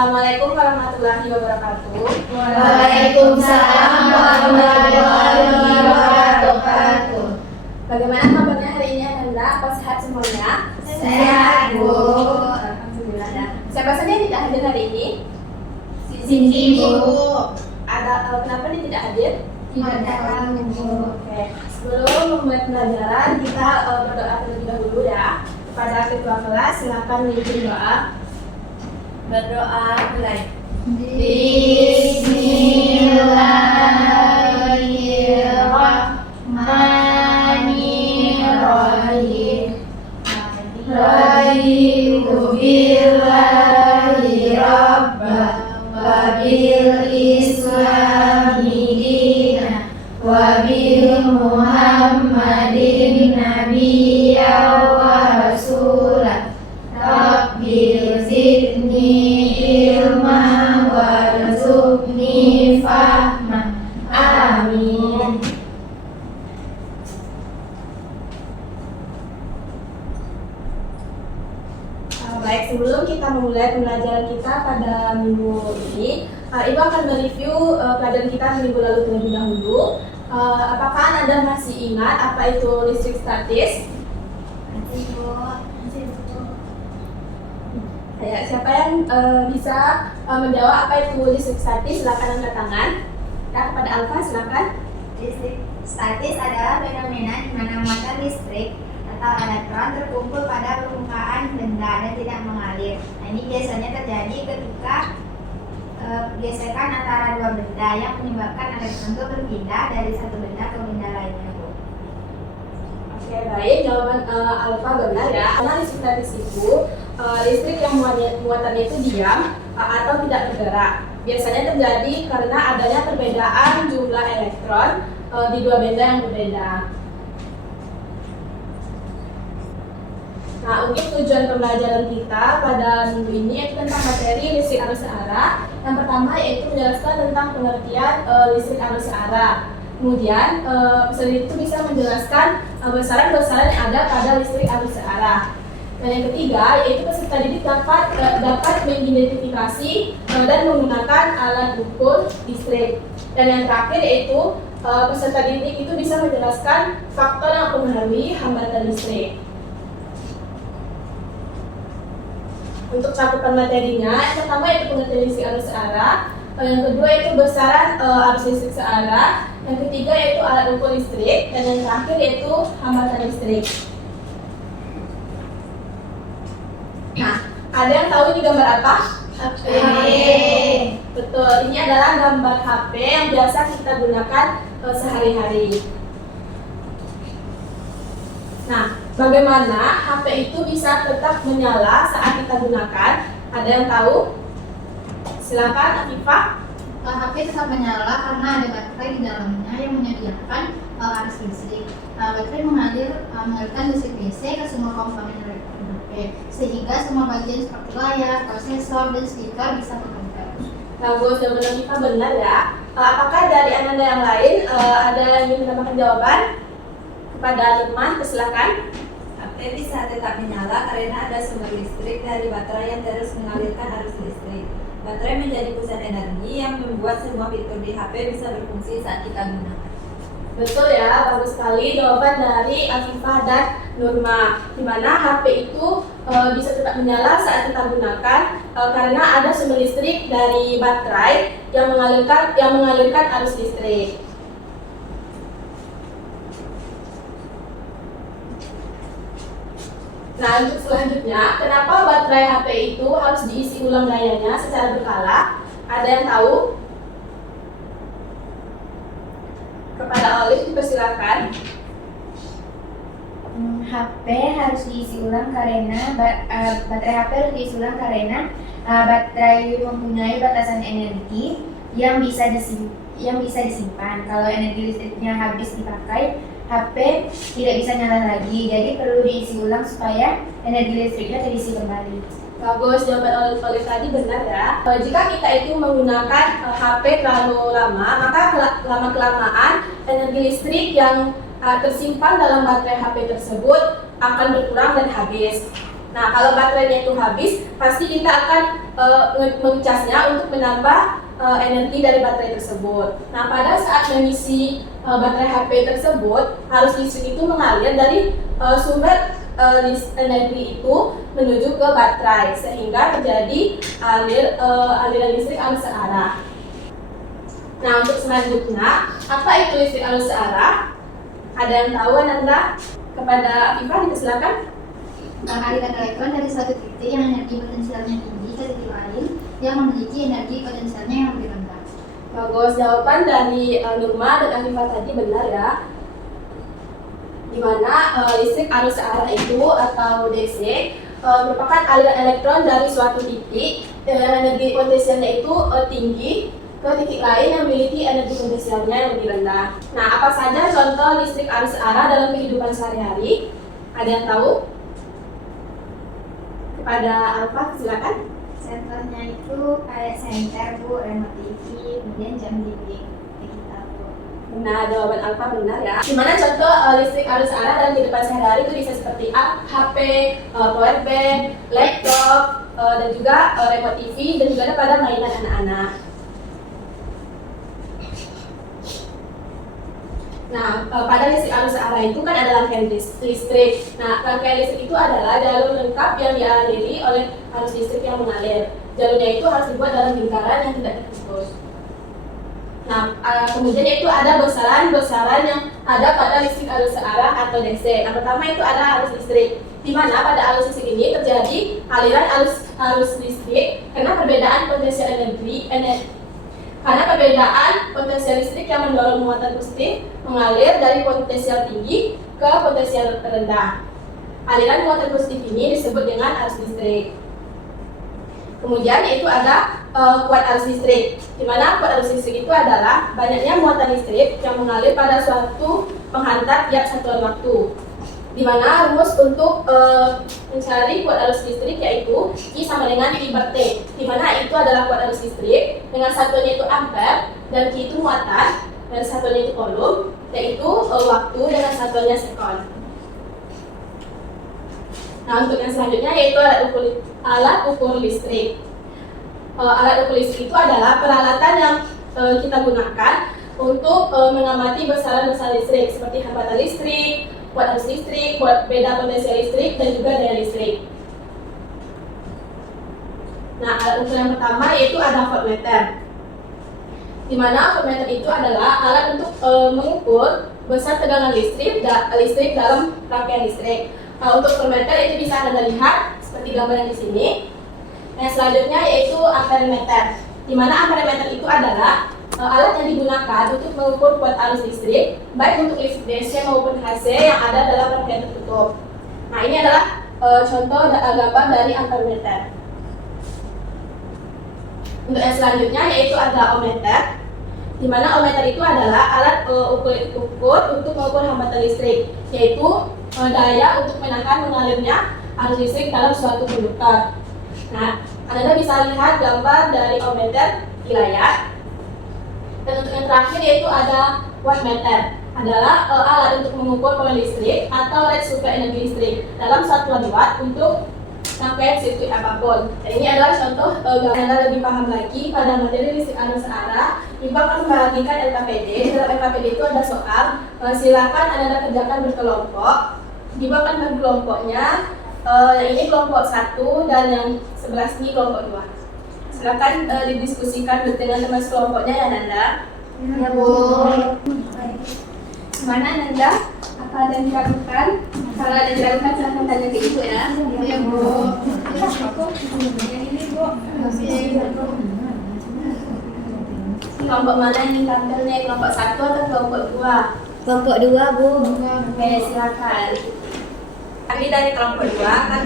Assalamualaikum warahmatullahi wabarakatuh. Waalaikumsalam warahmatullahi wabarakatuh. Bagaimana kabarnya hari ini Anda? Apa sehat semuanya? Sehat, Bu. Alhamdulillah. Ya. Siapa saja yang tidak hadir hari ini? Cindy, Bu. Kenapa dia tidak hadir? Tidak tahu, Bu. Oke. Sebelum memulai pembelajaran, kita berdoa terlebih dahulu ya. Kepada ketua kelas, silakan memimpin doa. Berdoa mulai. Bismillahirrahmanirrahim. Raditu billahi rabba wa bil islami dina wa bil muhammadin nabiyya wa rasulah. Rabbi zidni ilma warzuqni fahma. Amin. Baik, sebelum kita memulai pembelajaran kita pada minggu ini, Ibu akan mereview pelajaran kita minggu lalu terlebih dahulu. Apakah Anda masih ingat apa itu listrik statis? Ya, siapa yang bisa menjawab apa itu listrik statis? Silakan angkat tangan. Ya, kepada Alfa silakan. Listrik statis adalah fenomena di mana mata listrik atau elektron terkumpul pada permukaan benda dan tidak mengalir. Nah, ini biasanya terjadi ketika gesekan antara dua benda yang menyebabkan elektron itu berpindah dari satu benda ke benda lainnya, Bu. Oke, baik. Jawaban Alfa benar ya. Karena listrik statis itu listrik yang muatannya itu diam atau tidak bergerak. Biasanya terjadi karena adanya perbedaan jumlah elektron di dua benda yang berbeda. Nah, untuk tujuan pembelajaran kita pada minggu ini yaitu tentang materi listrik arus searah. Yang pertama yaitu menjelaskan tentang pengertian listrik arus searah. Kemudian peserta itu bisa menjelaskan besaran-besaran yang ada pada listrik arus searah. Dan yang ketiga yaitu peserta didik dapat mengidentifikasi dan menggunakan alat ukur listrik. Dan yang terakhir yaitu peserta didik itu bisa menjelaskan faktor yang mempengaruhi hambatan listrik. Untuk cakupan materinya, yang pertama yaitu pengertian listrik arus searah, yang kedua yaitu besaran arus listrik searah, yang ketiga yaitu alat ukur listrik, dan yang terakhir yaitu hambatan listrik. Nah, ada yang tahu ini gambar apa? HP. Betul, ini adalah gambar HP yang biasa kita gunakan sehari-hari. Nah, bagaimana HP itu bisa tetap menyala saat kita gunakan? Ada yang tahu? Silakan, Afifah. HP tetap menyala karena ada baterai di dalamnya yang menyediakan arus listrik. Baterai mengalirkan listrik DC ke semua komponen elektron HP, sehingga semua bagian seperti layar, prosesor, dan speaker bisa bekerja. Bagus, jawaban Afifah benar ya. Apakah dari Anda yang lain ada yang ingin mendapatkan jawaban? Kepada teman, silakan. HP bisa tetap menyala karena ada sumber listrik dari baterai yang terus mengalirkan arus listrik. Baterai menjadi pusat energi yang membuat semua fitur di HP bisa berfungsi saat kita gunakan. Betul ya, bagus sekali jawaban dari Afifah dan Nurma. Di mana HP itu bisa tetap menyala saat kita gunakan karena ada sumber listrik dari baterai yang mengalirkan arus listrik. Nah, untuk selanjutnya, kenapa baterai HP itu harus diisi ulang dayanya secara berkala? Ada yang tahu? Kepada Olive dipersilakan. HP harus diisi ulang karena baterai HP harus diisi ulang karena baterai mempunyai batasan energi yang bisa disimpan. Kalau energi listriknya habis dipakai, HP tidak bisa nyala lagi, jadi perlu diisi ulang supaya energi listriknya terisi kembali. Bagus, jawaban Olive tadi benar ya. Jika kita itu menggunakan HP terlalu lama, maka lama-kelamaan energi listrik yang tersimpan dalam baterai HP tersebut akan berkurang dan habis. Nah, kalau baterainya itu habis, pasti kita akan mengecasnya untuk menambah energi dari baterai tersebut. Nah, pada saat mengisi baterai HP tersebut, arus listrik itu mengalir dari sumber energi itu menuju ke baterai, sehingga terjadi aliran listrik arus searah. Nah, untuk selanjutnya, apa itu listrik arus searah? Ada yang tahu, Ananda? Kepada Afifah, silakan. Aliran elektron dari suatu titik yang energi potensialnya tinggi ke titik lain yang memiliki energi potensialnya yang lebih rendah. Bagus, jawaban dari Nurma dan Afifah tadi benar ya. Di mana listrik arus searah itu atau DC merupakan aliran elektron dari suatu titik yang energi potensialnya itu tinggi ke titik lain yang memiliki energi potensialnya yang lebih rendah. Nah, apa saja contoh listrik arus searah dalam kehidupan sehari-hari? Ada yang tahu? Kepada Alfa, silakan. Contohnya itu kayak senter Bu, remote TV, kemudian jam dinding kayak gitu Bu. Nah, jawaban Alfa benar ya. Dimana contoh listrik arus searah dalam kehidupan sehari-hari itu bisa seperti HP, powerbank, laptop, dan juga remote TV, dan juga ada pada mainan anak-anak. Nah, pada listrik arus searah itu kan ada rangkaian listrik. Nah, rangkaian listrik itu adalah jalur lengkap yang dialiri oleh arus listrik yang mengalir. Jalurnya itu harus dibuat dalam lingkaran yang tidak terputus. Nah, kemudian itu ada besaran-besaran yang ada pada listrik arus searah atau DC. Yang pertama itu ada arus listrik, di mana pada arus listrik ini terjadi aliran arus listrik karena perbedaan potensial potensial listrik yang mendorong muatan positif mengalir dari potensial tinggi ke potensial rendah. Aliran muatan positif ini disebut dengan arus listrik. Kemudian yaitu ada kuat arus listrik, di mana kuat arus listrik itu adalah banyaknya muatan listrik yang mengalir pada suatu penghantar tiap satuan waktu. Di mana rumus untuk mencari kuat arus listrik yaitu I sama dengan I per T, di mana itu adalah kuat arus listrik dengan satuannya itu ampere dan Q itu muatan dan satuannya itu coulomb, yaitu waktu dengan satuannya sekon. Nah, untuk yang selanjutnya yaitu alat ukur listrik. Alat ukur listrik itu adalah peralatan yang kita gunakan untuk mengamati besaran-besaran listrik seperti hambatan listrik, kuat arus listrik, beda potensial listrik, dan juga daya listrik. Nah, alat ukur yang pertama yaitu ada voltmeter, di mana voltmeter itu adalah alat untuk mengukur besar tegangan listrik dalam rangkaian listrik. Untuk voltmeter itu bisa Anda lihat seperti gambar yang di sini. Yang selanjutnya yaitu amperemeter, di mana amperemeter itu adalah alat yang digunakan untuk mengukur kuat arus listrik baik untuk listrik DC maupun AC yang ada dalam rangkaian tertutup. Nah, ini adalah contoh gambar dari amperemeter. Untuk yang selanjutnya yaitu ada ohmmeter, di mana ohmmeter itu adalah alat ukur untuk mengukur hambatan listrik, yaitu daya untuk menahan mengalirnya arus listrik dalam suatu konduktor. Nah, Anda bisa lihat gambar dari ohmmeter di layar. Dan untuk yang terakhir yaitu ada wattmeter, adalah alat untuk mengukur power listrik atau rate supply energi listrik dalam satuan watt untuk rangkaian sirkuit apapun. Dan ini adalah contoh Anda lebih paham lagi pada materi listrik arus searah. Ibu akan membagikan LKPD. Dalam LKPD itu ada soal, silakan Anda kerjakan berkelompok. Ibu akan berkelompoknya. Yang ini kelompok 1 dan yang sebelah sini kelompok 2. Silakan didiskusikan dengan teman sekelompoknya ya Nanda. Ya Bu. Mana Nanda? Apa ada yang diragukan? Kalau ada yang diragukan silakan tanya ke Ibu ya. Ya Bu. Yang ini Bu. Kelompok mana yang ditampil nih? Kelompok 1 atau kelompok 2? Kelompok 2 Bu. Oke, silakan. Kami dari kelompok 2 akan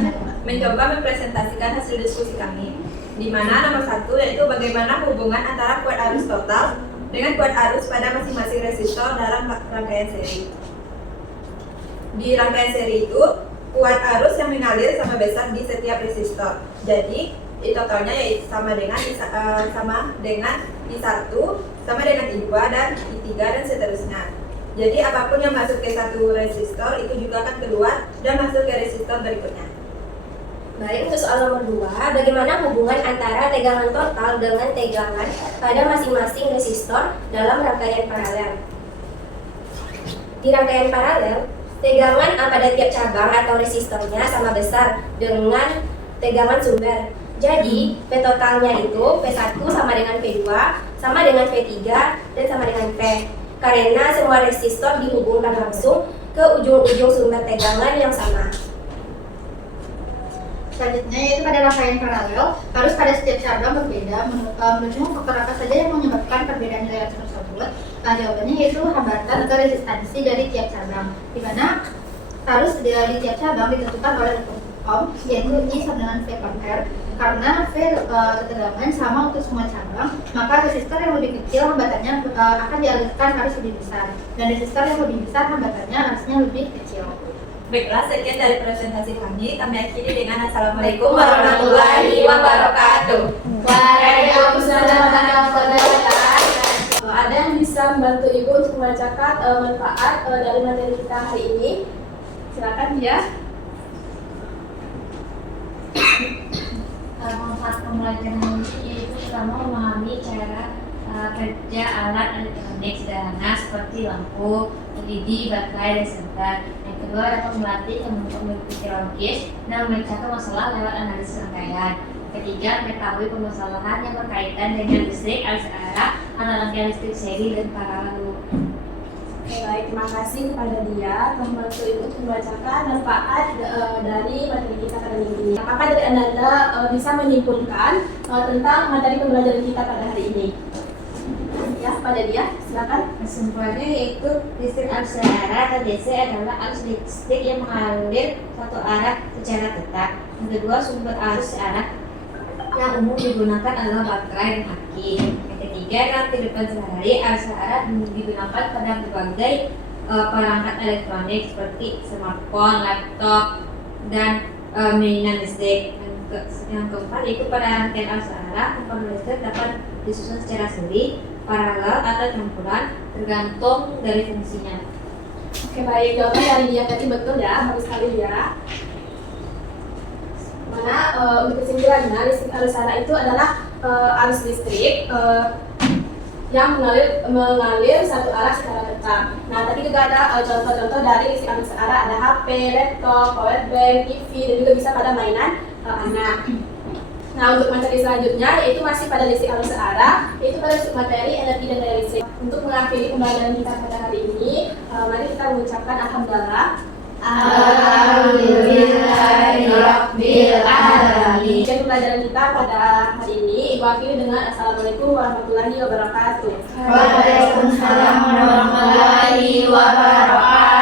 mencoba mempresentasikan hasil diskusi kami, di mana nomor 1 yaitu bagaimana hubungan antara kuat arus total dengan kuat arus pada masing-masing resistor dalam rangkaian seri. Di rangkaian seri itu, kuat arus yang mengalir sama besar di setiap resistor. Jadi, totalnya yaitu sama dengan I1, sama dengan I2, dan I3, dan seterusnya. Jadi apapun yang masuk ke satu resistor itu juga akan keluar dan masuk ke resistor berikutnya. Baik, untuk soal nomor 2, bagaimana hubungan antara tegangan total dengan tegangan pada masing-masing resistor dalam rangkaian paralel? Di rangkaian paralel, tegangan pada tiap cabang atau resistornya sama besar dengan tegangan sumber. Jadi, P totalnya itu P1 sama dengan P2, sama dengan P3, dan sama dengan P. Karena semua resistor dihubungkan langsung ke ujung-ujung sumber tegangan yang sama. Selanjutnya yaitu pada rangkaian paralel harus pada setiap cabang berbeda. Menurutmu faktor apa saja yang menyebabkan perbedaan nilai tersebut? Jawabannya yaitu hambatan atau resistansi dari tiap cabang, di mana harus di tiap cabang ditentukan oleh ohm, yaitu I sama dengan V ampere. Karena V ketegangan sama untuk semua cabang, maka resistor yang lebih kecil hambatannya akan dialirkan arus lebih besar, dan resistor yang lebih besar hambatannya arusnya lebih kecil. Baiklah, sekian dari presentasi kami. Kami akhiri dengan Assalamualaikum warahmatullahi wabarakatuh. Waalaikumsalam warahmatullahi wabarakatuh. Ada yang bisa membantu Ibu untuk membacakan manfaat dari materi kita hari ini? Silakan dia. Manfaat pembelajaran ini yaitu pertama memahami cara kerja alat elektronik sederhana seperti lampu, LED, baterai, dan senter. Yang kedua dapat melatih kemampuan berpikir logis dan memecahkan masalah lewat analisis rangkaian. Ketiga, mengetahui permasalahan yang berkaitan dengan listrik, arus arah, analogi listrik seri, dan paralel. Oke, baik, terima kasih kepada dia telah membantu Ibu untuk membacakan manfaat dari materi kita pada minggu ini. Apakah dari Anda bisa menyimpulkan tentang materi pembelajaran kita pada hari ini? Ya, pada dia, silakan. Kesimpulannya yaitu listrik arus arah atau DC adalah arus listrik yang mengalir satu arah secara tetap. Yang kedua, sumber arus arah yang umum digunakan adalah baterai dan aki. Yang ketiga, dalam kehidupan sehari arus arah digunakan pada berbagai perangkat elektronik seperti smartphone, laptop, dan mainan listrik. Yang keempat yaitu pada rangkaian arus arah komponen listrik dapat disusun secara seri, paralel, atau campuran tergantung dari fungsinya. Oke, baik, jawaban dari dia tadi betul ya, bagus sekali ya. Mana untuk kesimpulannya, listrik arus arah itu adalah arus listrik yang mengalir satu arah secara tetap. Nah, tadi juga ada contoh-contoh dari listrik arus arah, ada HP, laptop, powerbank, TV, dan juga bisa pada mainan anak. Nah, untuk materi selanjutnya yaitu masih pada listrik arus arah, yaitu pada materi energi dan daya listrik. Untuk mengakhiri pembelajaran kita pada hari ini, mari kita mengucapkan alhamdulillah. Alhamdulillahirabbil alamin. Dan pembelajaran kita pada hari ini Ibu akhiri dengan Assalamualaikum warahmatullahi wabarakatuh. Waalaikumsalam warahmatullahi wabarakatuh.